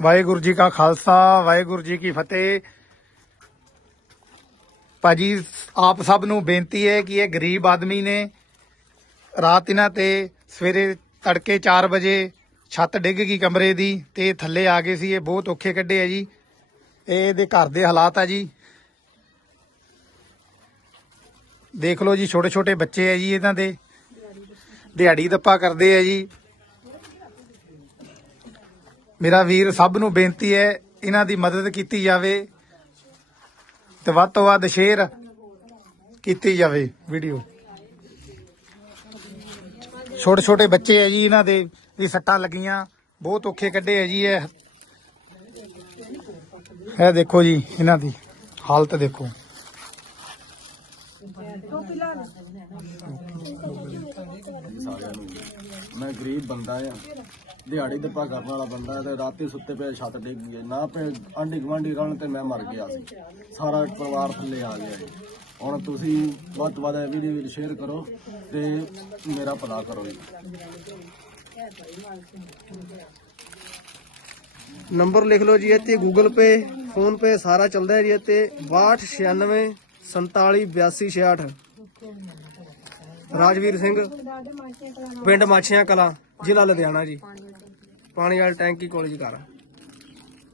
ਵਾਹਿਗੁਰੂ ਜੀ ਕਾ ਖਾਲਸਾ, ਵਾਹਿਗੁਰੂ ਜੀ ਕੀ ਫਤਿਹ। ਭਾਜੀ, ਆਪ ਸਭ ਨੂੰ ਬੇਨਤੀ ਹੈ ਕਿ ਇਹ ਗਰੀਬ ਆਦਮੀ ਨੇ ਰਾਤ ਇਹਨਾਂ ਤੇ ਸਵੇਰੇ ਤੜਕੇ 4 ਵਜੇ ਛੱਤ ਡਿੱਗ ਗਈ ਕਮਰੇ ਦੀ ਤੇ ਥੱਲੇ ਆ ਗਏ ਸੀ, ਇਹ ਬਹੁਤ ਔਖੇ ਕੱਢੇ ਆ ਜੀ। ਇਹ ਇਹਦੇ ਘਰ ਦੇ ਹਾਲਾਤ ਆ ਜੀ। ਦੇਖ ਲਓ ਜੀ ਛੋਟੇ ਛੋਟੇ ਬੱਚੇ ਆ ਜੀ ਇਹਨਾਂ ਦੇ। ਦਿਹਾੜੀ ਦੱਪਾ ਕਰਦੇ ਆ ਜੀ। ਮੇਰਾ ਵੀਰ ਸਭ ਨੂੰ ਬੇਨਤੀ ਹੈ ਇਹਨਾਂ ਦੀ ਮਦਦ ਕੀਤੀ ਜਾਵੇ ਤੇ ਵੱਧ ਤੋਂ ਵੱਧ ਸ਼ੇਅਰ ਕੀਤੀ ਜਾਵੇ ਵੀਡੀਓ। ਛੋਟੇ ਛੋਟੇ ਬੱਚੇ ਹੈ ਜੀ ਇਹਨਾਂ ਦੇ, ਵੀ ਸੱਟਾਂ ਲੱਗੀਆਂ, ਬਹੁਤ ਔਖੇ ਕੱਢੇ ਹੈ ਜੀ ਇਹ। ਇਹ ਦੇਖੋ ਜੀ, ਇਹਨਾਂ ਦੀ ਹਾਲਤ ਦੇਖੋ। ਮੈਂ ਗਰੀਬ ਬੰਦਾ ਆ। ਦਿਹਾੜੀ ਦੱਪਾ ਕਰਨ ਵਾਲਾ ਬੰਦਾ ਤੇ ਰਾਤੀ ਸੁੱਤੇ ਪਏ ਛੱਤ ਡਿੱਗ ਗਈ ਨਾ ਪਏ ਆਂਢੀ ਗੁਆਂਢੀ ਰਣ ਤੇ ਮੈਂ ਮਰ ਗਿਆ ਸੀ। ਸਾਰਾ ਪਰਿਵਾਰ ਥੱਲੇ ਆ ਗਿਆ ਜੀ ਹੁਣ ਤੁਸੀਂ ਵੱਧ ਤੋਂ ਵੱਧ ਇਹ ਵੀਡੀਓ ਸ਼ੇਅਰ ਕਰੋ ਤੇ ਮੇਰਾ ਭਲਾ ਕਰੋ ਜੀ। ਨੰਬਰ ਲਿਖ ਲਓ ਜੀ ਇੱਥੇ ਗੂਗਲ ਪੇ ਫੋਨ ਪੇ ਸਾਰਾ ਚੱਲਦਾ ਹੈ ਜੀ ਇੱਥੇ। 6296 47 82 66 ਰਾਜਵੀਰ ਸਿੰਘ, ਪਿੰਡ ਮਾਛੀਆਂ ਕਲਾਂ, ਜ਼ਿਲ੍ਹਾ ਲੁਧਿਆਣਾ ਜੀ। ਪਾਣੀ ਵਾਲਾ ਟੈਂਕੀ ਕਾਲਜ ਘਰ